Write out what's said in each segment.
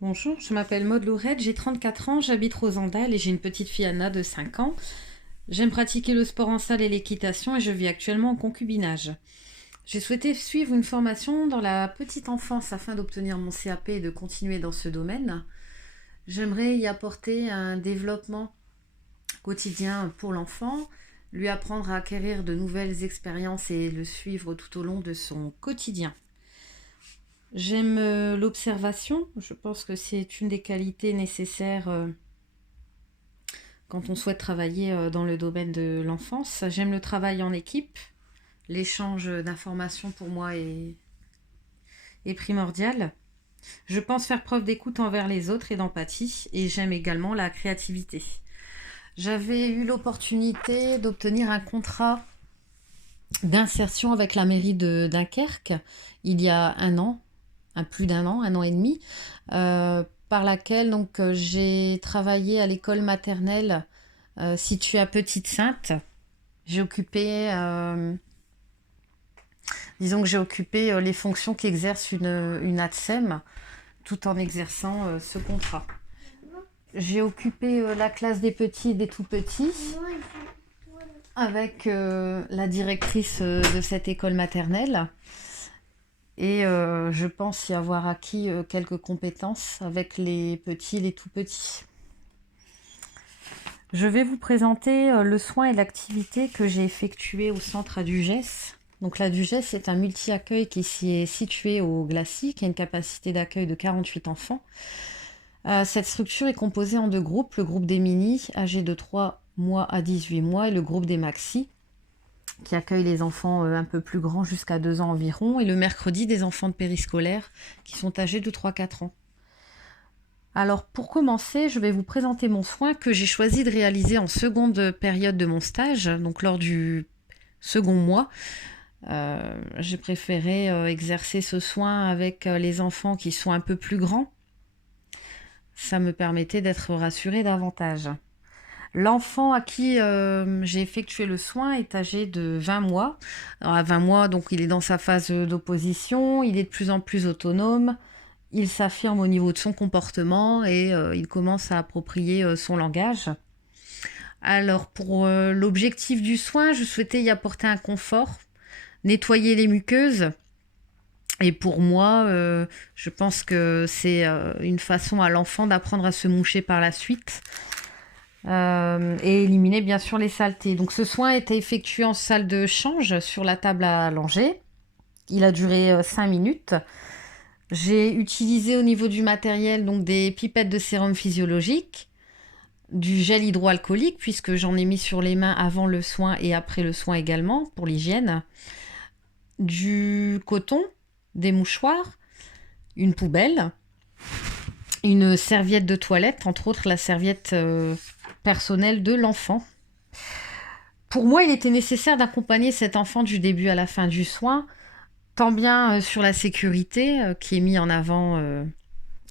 Bonjour, je m'appelle Maude Lourette, j'ai 34 ans, j'habite Rosendal et j'ai une petite fille Anna de 5 ans. J'aime pratiquer le sport en salle et l'équitation et je vis actuellement en concubinage. J'ai souhaité suivre une formation dans la petite enfance afin d'obtenir mon CAP et de continuer dans ce domaine. J'aimerais y apporter un développement quotidien pour l'enfant, lui apprendre à acquérir de nouvelles expériences et le suivre tout au long de son quotidien. J'aime l'observation, je pense que c'est une des qualités nécessaires quand on souhaite travailler dans le domaine de l'enfance. J'aime le travail en équipe, l'échange d'informations pour moi est primordial. Je pense faire preuve d'écoute envers les autres et d'empathie et j'aime également la créativité. J'avais eu l'opportunité d'obtenir un contrat d'insertion avec la mairie de Dunkerque il y a un an, plus d'un an, un an et demi, par laquelle j'ai travaillé à l'école maternelle située à Petite-Sainte. J'ai occupé, disons que j'ai occupé les fonctions qu'exerce une ATSEM tout en exerçant ce contrat. J'ai occupé la classe des petits et des tout petits avec la directrice de cette école maternelle. Et je pense y avoir acquis quelques compétences avec les petits et les tout petits. Je vais vous présenter le soin et l'activité que j'ai effectué au centre Adugès. Donc la Dugès est un multi-accueil qui est situé au Glacis, qui a une capacité d'accueil de 48 enfants. Cette structure est composée en deux groupes, le groupe des mini, âgés de 3 mois à 18 mois, et le groupe des maxi, qui accueille les enfants un peu plus grands jusqu'à 2 ans environ, et le mercredi des enfants de périscolaire qui sont âgés de 3-4 ans. Alors pour commencer, je vais vous présenter mon soin que j'ai choisi de réaliser en seconde période de mon stage, donc lors du second mois. J'ai préféré exercer ce soin avec les enfants qui sont un peu plus grands. Ça me permettait d'être rassurée davantage. L'enfant à qui j'ai effectué le soin est âgé de 20 mois. Alors, à 20 mois, donc, il est dans sa phase d'opposition, il est de plus en plus autonome, il s'affirme au niveau de son comportement et il commence à approprier son langage. Alors, pour l'objectif du soin, je souhaitais y apporter un confort, nettoyer les muqueuses. Et pour moi, je pense que c'est une façon à l'enfant d'apprendre à se moucher par la suite. Et éliminer bien sûr les saletés. Donc ce soin a été effectué en salle de change sur la table à langer. Il a duré 5 minutes. J'ai utilisé au niveau du matériel donc des pipettes de sérum physiologique, du gel hydroalcoolique puisque j'en ai mis sur les mains avant le soin et après le soin également pour l'hygiène, du coton, des mouchoirs, une poubelle, une serviette de toilette, entre autres la serviette personnelle de l'enfant. Pour moi, il était nécessaire d'accompagner cet enfant du début à la fin du soin, tant bien sur la sécurité qui est mise en avant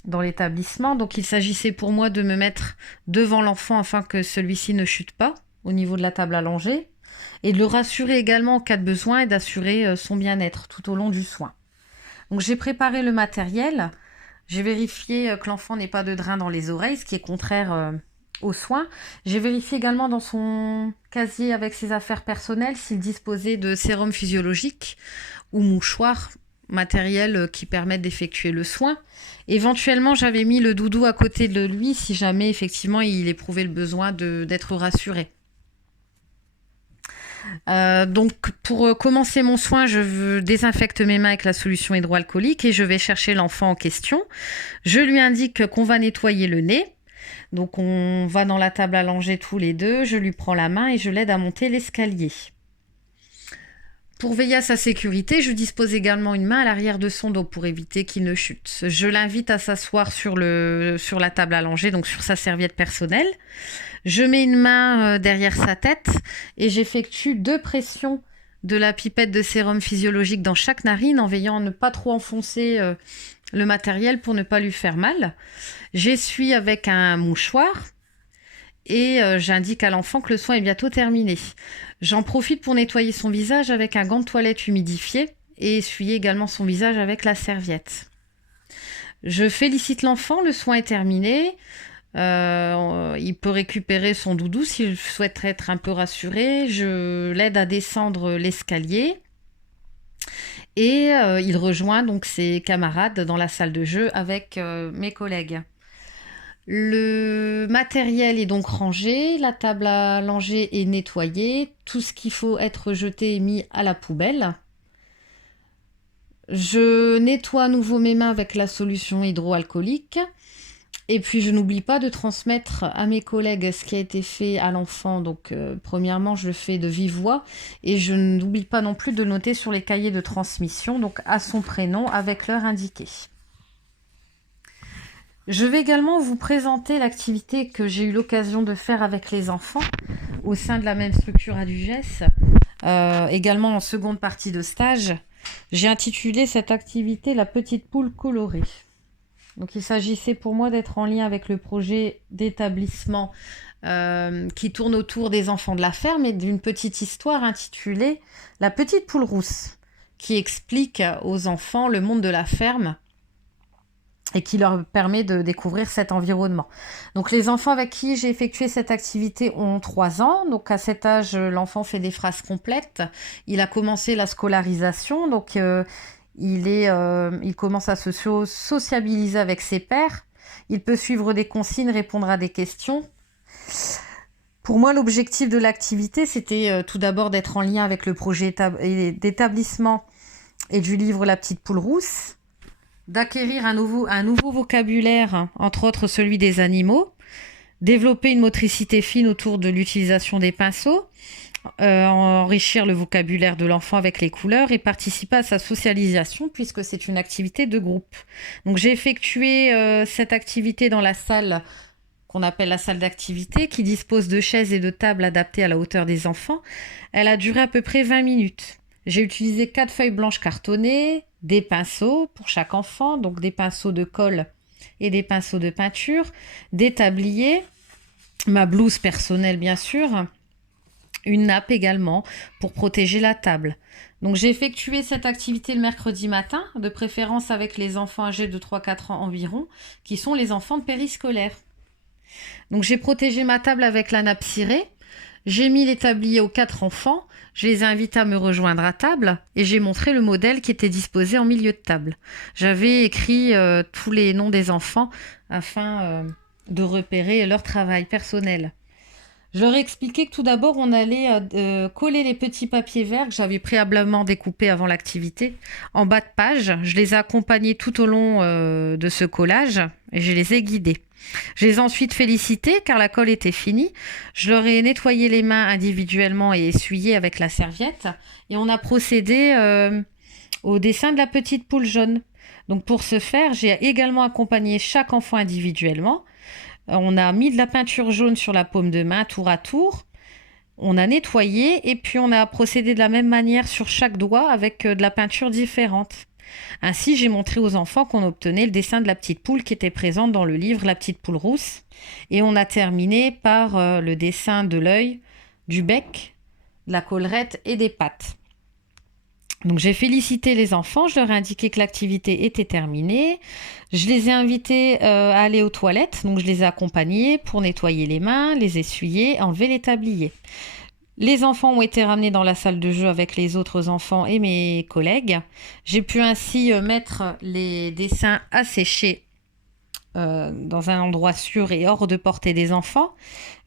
dans l'établissement. Donc il s'agissait pour moi de me mettre devant l'enfant afin que celui-ci ne chute pas au niveau de la table allongée et de le rassurer également en cas de besoin et d'assurer son bien-être tout au long du soin. Donc j'ai préparé le matériel, j'ai vérifié que l'enfant n'ait pas de drain dans les oreilles, ce qui est contraire aux soins. J'ai vérifié également dans son casier avec ses affaires personnelles s'il disposait de sérum physiologique ou mouchoirs matériels qui permettent d'effectuer le soin. Éventuellement, j'avais mis le doudou à côté de lui si jamais effectivement il éprouvait le besoin d'être rassuré. Donc pour commencer mon soin, je désinfecte mes mains avec la solution hydroalcoolique et je vais chercher l'enfant en question. Je lui indique qu'on va nettoyer le nez. Donc on va dans la table à langer tous les deux, je lui prends la main et je l'aide à monter l'escalier. Pour veiller à sa sécurité, je dispose également une main à l'arrière de son dos pour éviter qu'il ne chute. Je l'invite à s'asseoir sur la table à langer, donc sur sa serviette personnelle. Je mets une main derrière sa tête et j'effectue 2 pressions de la pipette de sérum physiologique dans chaque narine en veillant à ne pas trop enfoncer le matériel pour ne pas lui faire mal. J'essuie avec un mouchoir et j'indique à l'enfant que le soin est bientôt terminé. J'en profite pour nettoyer son visage avec un gant de toilette humidifié et essuyer également son visage avec la serviette. Je félicite l'enfant, le soin est terminé. Il peut récupérer son doudou s'il souhaite être un peu rassuré. Je l'aide à descendre l'escalier et il rejoint donc ses camarades dans la salle de jeu avec mes collègues. Le matériel est donc rangé, la table à langer est nettoyée, tout ce qu'il faut être jeté est mis à la poubelle. Je nettoie à nouveau mes mains avec la solution hydroalcoolique. Et puis, je n'oublie pas de transmettre à mes collègues ce qui a été fait à l'enfant. Donc, premièrement, je le fais de vive voix. Et je n'oublie pas non plus de noter sur les cahiers de transmission, donc à son prénom, avec l'heure indiquée. Je vais également vous présenter l'activité que j'ai eu l'occasion de faire avec les enfants au sein de la même structure à Dugès, également en seconde partie de stage. J'ai intitulé cette activité La petite poule colorée. Donc il s'agissait pour moi d'être en lien avec le projet d'établissement qui tourne autour des enfants de la ferme et d'une petite histoire intitulée La petite poule rousse, qui explique aux enfants le monde de la ferme et qui leur permet de découvrir cet environnement. Donc les enfants avec qui j'ai effectué cette activité ont 3 ans. Donc à cet âge, l'enfant fait des phrases complètes. Il a commencé la scolarisation, donc il commence à se sociabiliser avec ses pairs. Il peut suivre des consignes, répondre à des questions. Pour moi, l'objectif de l'activité, c'était tout d'abord d'être en lien avec le projet d'établissement et du livre La petite poule rousse, d'acquérir un nouveau vocabulaire, entre autres celui des animaux, développer une motricité fine autour de l'utilisation des pinceaux, enrichir le vocabulaire de l'enfant avec les couleurs et participer à sa socialisation puisque c'est une activité de groupe. Donc j'ai effectué cette activité dans la salle qu'on appelle la salle d'activité qui dispose de chaises et de tables adaptées à la hauteur des enfants. Elle a duré à peu près 20 minutes. J'ai utilisé 4 feuilles blanches cartonnées, des pinceaux pour chaque enfant, donc des pinceaux de colle et des pinceaux de peinture, des tabliers, ma blouse personnelle bien sûr, une nappe également pour protéger la table. Donc j'ai effectué cette activité le mercredi matin, de préférence avec les enfants âgés de 3-4 ans environ, qui sont les enfants de périscolaire. Donc j'ai protégé ma table avec la nappe cirée, j'ai mis les tabliers aux 4 enfants, je les ai invités à me rejoindre à table et j'ai montré le modèle qui était disposé en milieu de table. J'avais écrit tous les noms des enfants afin de repérer leur travail personnel. Je leur ai expliqué que tout d'abord, on allait coller les petits papiers verts que j'avais préalablement découpés avant l'activité en bas de page. Je les ai accompagnés tout au long de ce collage et je les ai guidés. Je les ai ensuite félicités car la colle était finie. Je leur ai nettoyé les mains individuellement et essuyé avec la serviette. Et on a procédé au dessin de la petite poule jaune. Donc pour ce faire, j'ai également accompagné chaque enfant individuellement. On a mis de la peinture jaune sur la paume de main tour à tour. On a nettoyé et puis on a procédé de la même manière sur chaque doigt avec de la peinture différente. Ainsi, j'ai montré aux enfants qu'on obtenait le dessin de la petite poule qui était présente dans le livre La petite poule rousse. Et on a terminé par le dessin de l'œil, du bec, de la collerette et des pattes. Donc j'ai félicité les enfants, je leur ai indiqué que l'activité était terminée. Je les ai invités à aller aux toilettes, donc je les ai accompagnés pour nettoyer les mains, les essuyer, enlever les tabliers. Les enfants ont été ramenés dans la salle de jeu avec les autres enfants et mes collègues. J'ai pu ainsi mettre les dessins à sécher dans un endroit sûr et hors de portée des enfants.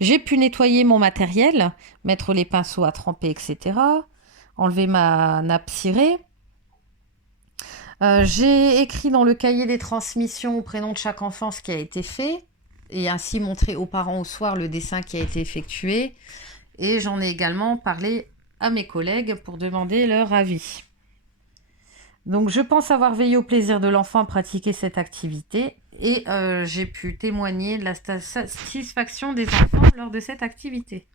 J'ai pu nettoyer mon matériel, mettre les pinceaux à tremper, etc., enlever ma nappe cirée. J'ai écrit dans le cahier des transmissions au prénom de chaque enfant ce qui a été fait et ainsi montré aux parents au soir le dessin qui a été effectué. Et j'en ai également parlé à mes collègues pour demander leur avis. Donc je pense avoir veillé au plaisir de l'enfant à pratiquer cette activité et j'ai pu témoigner de la satisfaction des enfants lors de cette activité.